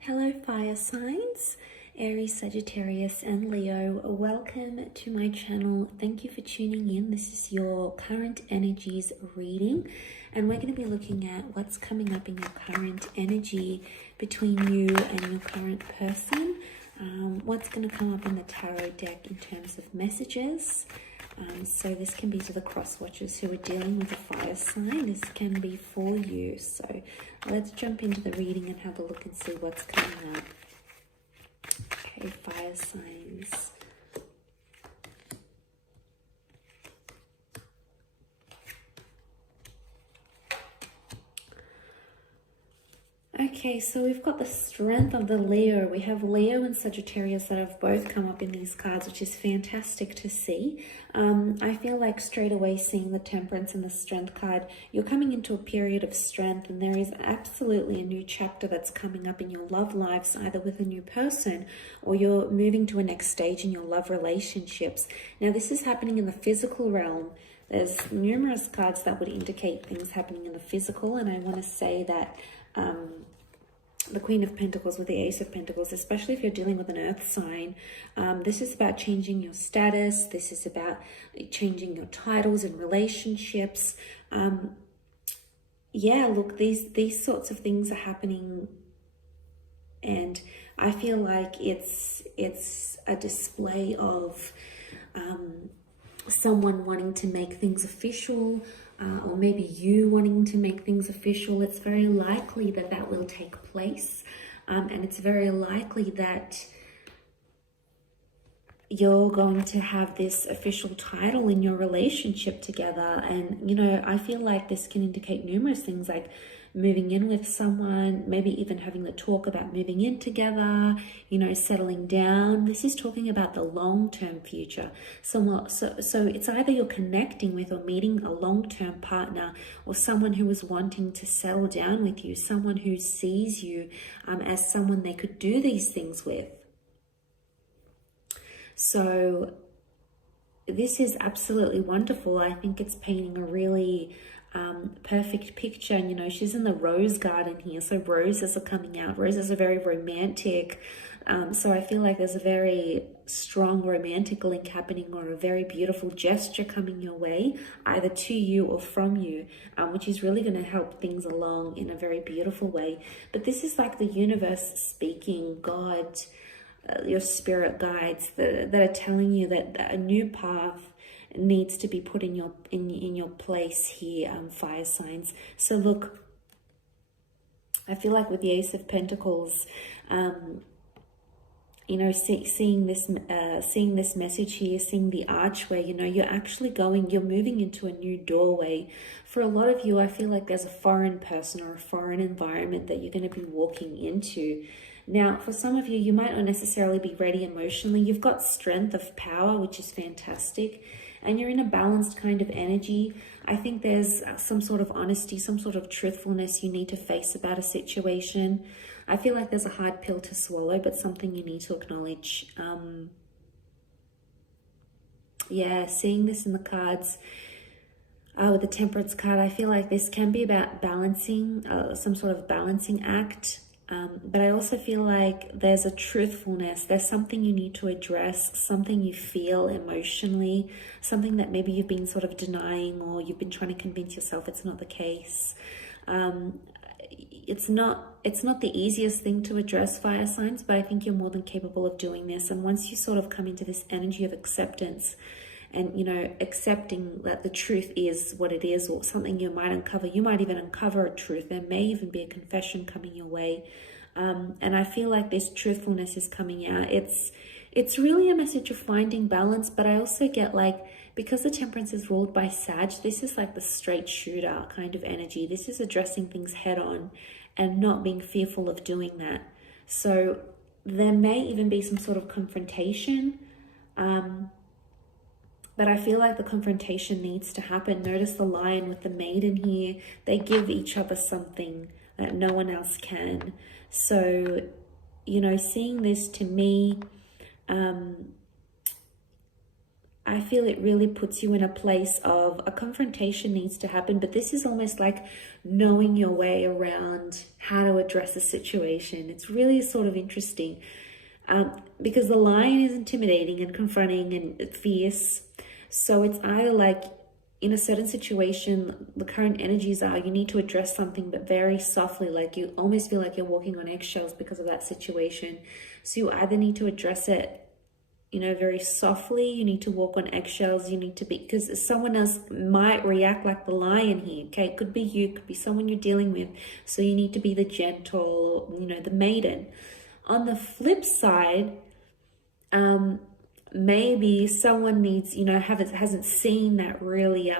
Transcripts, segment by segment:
Hello fire signs, Aries, Sagittarius and Leo. Welcome to my channel. Thank you for tuning in. This is your current energies reading and we're going to be looking at what's coming up in your current energy between you and your current person. What's going to come up in the tarot deck in terms of messages. So this can be to the cross watchers who are dealing with a fire sign. This can be for you. So let's jump into the reading and have a look and see what's coming up. Okay, fire signs. Okay, so we've got the strength of the Leo. We have Leo and Sagittarius that have both come up in these cards, which is fantastic to see. I feel like straight away seeing the Temperance and the Strength card, you're coming into a period of strength and there is absolutely a new chapter that's coming up in your love lives, either with a new person or you're moving to a next stage in your love relationships. Now, this is happening in the physical realm. There's numerous cards that would indicate things happening in the physical, and I want to say that the Queen of Pentacles with the Ace of Pentacles, especially if you're dealing with an earth sign, this is about changing your status. This is about changing your titles in relationships. Yeah, look, these sorts of things are happening, and I feel like it's a display of someone wanting to make things official, or maybe you wanting to make things official. It's very likely that that will take place, and it's very likely that you're going to have this official title in your relationship together. And, you know, I feel like this can indicate numerous things, like moving in with someone, maybe even having the talk about moving in together, you know, settling down. This is talking about the long-term future. So it's either you're connecting with or meeting a long-term partner, or someone who is wanting to settle down with you, someone who sees you as someone they could do these things with. So this is absolutely wonderful. I think it's painting a really perfect picture. And, you know, she's in the rose garden here. So roses are coming out. Roses are very romantic. So I feel like there's a very strong romantic link happening, or a very beautiful gesture coming your way, either to you or from you, which is really going to help things along in a very beautiful way. But this is like the universe speaking, God, your spirit guides that are telling you that a new path needs to be put in your place here, fire signs. So look, I feel like with the Ace of Pentacles, you know, seeing this message here, seeing the archway, you know, you're moving into a new doorway. For a lot of you, I feel like there's a foreign person or a foreign environment that you're going to be walking into. Now, for some of you, you might not necessarily be ready emotionally. You've got strength of power, which is fantastic, and you're in a balanced kind of energy. I think there's some sort of honesty, some sort of truthfulness you need to face about a situation. I feel like there's a hard pill to swallow, but something you need to acknowledge. Yeah, seeing this in the cards, with the Temperance card, I feel like this can be about balancing, some sort of balancing act. But I also feel like there's a truthfulness. There's something you need to address, something you feel emotionally, something that maybe you've been sort of denying, or you've been trying to convince yourself it's not the case. It's not the easiest thing to address, fire signs, but I think you're more than capable of doing this. And once you sort of come into this energy of acceptance, and, you know, accepting that the truth is what it is, or something you might uncover. You might even uncover a truth. There may even be a confession coming your way. And I feel like this truthfulness is coming out. It's really a message of finding balance, but I also get like, because the Temperance is ruled by Sag, this is like the straight shooter kind of energy. This is addressing things head on and not being fearful of doing that. So there may even be some sort of confrontation, but I feel like the confrontation needs to happen. Notice the Lion with the Maiden here. They give each other something that no one else can. So, you know, seeing this to me, I feel it really puts you in a place of a confrontation needs to happen, but this is almost like knowing your way around how to address a situation. It's really sort of interesting because the lion is intimidating and confronting and fierce. So it's either like in a certain situation, the current energies are you need to address something, but very softly, like you almost feel like you're walking on eggshells because of that situation. So you either need to address it, you know, very softly, you need to walk on eggshells, you need to be, because someone else might react like the lion here, okay? It could be you, it could be someone you're dealing with. So you need to be the gentle, you know, the maiden. On the flip side, maybe someone needs, you know, hasn't seen that really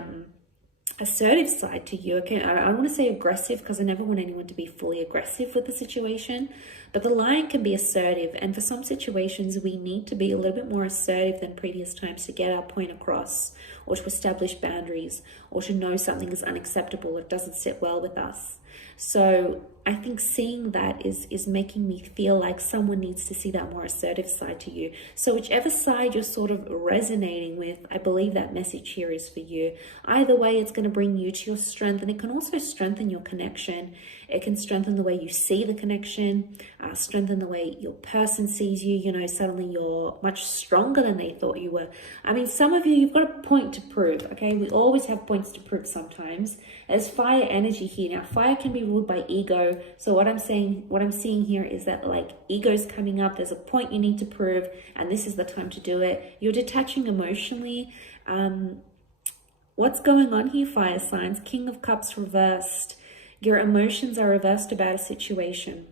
assertive side to you. Okay, I don't want to say aggressive because I never want anyone to be fully aggressive with the situation, but the lion can be assertive, and for some situations we need to be a little bit more assertive than previous times to get our point across, or to establish boundaries, or to know something is unacceptable or doesn't sit well with us. So I think seeing that is making me feel like someone needs to see that more assertive side to you. So whichever side you're sort of resonating with, I believe that message here is for you. Either way, it's going to bring you to your strength, and it can also strengthen your connection. It can strengthen the way you see the connection, strengthen the way your person sees you. You know, suddenly you're much stronger than they thought you were. I mean, some of you, you've got a point to prove, okay? We always have points to prove sometimes. There's fire energy here. Now, fire can be ruled by ego. So what I'm seeing here is that like ego's coming up. There's a point you need to prove, and this is the time to do it. You're detaching emotionally. What's going on here, fire signs? King of Cups reversed. Your emotions are reversed about a situation.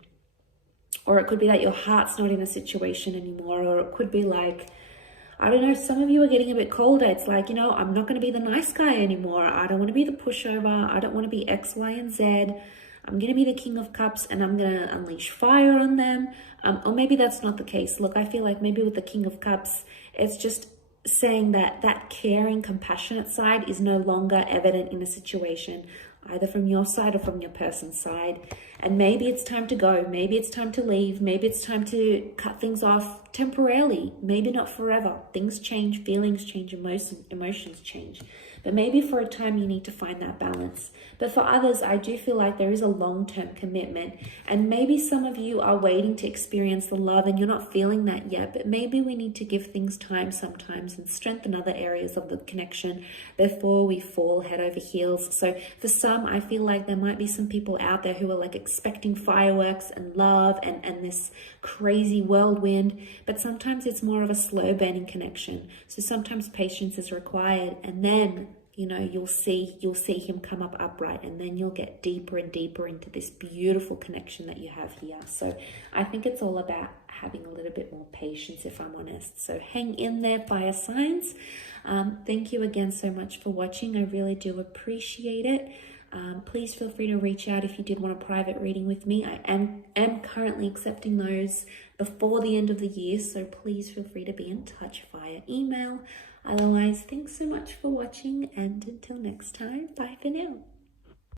Or it could be that your heart's not in a situation anymore. Or it could be like, I don't know, some of you are getting a bit colder. It's like, you know, I'm not going to be the nice guy anymore. I don't want to be the pushover. I don't want to be X, Y, and Z. I'm going to be the King of Cups, and I'm going to unleash fire on them. Or maybe that's not the case. Look, I feel like maybe with the King of Cups, it's just saying that that caring, compassionate side is no longer evident in a situation, either from your side or from your person's side. And maybe it's time to go. Maybe it's time to leave. Maybe it's time to cut things off temporarily. Maybe not forever. Things change, feelings change, emotions change. But maybe for a time you need to find that balance. But for others, I do feel like there is a long-term commitment. And maybe some of you are waiting to experience the love and you're not feeling that yet. But maybe we need to give things time sometimes and strengthen other areas of the connection before we fall head over heels. So for some, I feel like there might be some people out there who are like expecting fireworks and love and this crazy whirlwind. But sometimes it's more of a slow burning connection. So sometimes patience is required, and then, you know, you'll see him come up upright, and then you'll get deeper and deeper into this beautiful connection that you have here. So I think it's all about having a little bit more patience, if I'm honest. So hang in there, fire signs. Thank you again so much for watching. I really do appreciate it. Please feel free to reach out if you did want a private reading with me. I am currently accepting those before the end of the year, so please feel free to be in touch via email. Otherwise, thanks so much for watching, and until next time, bye for now.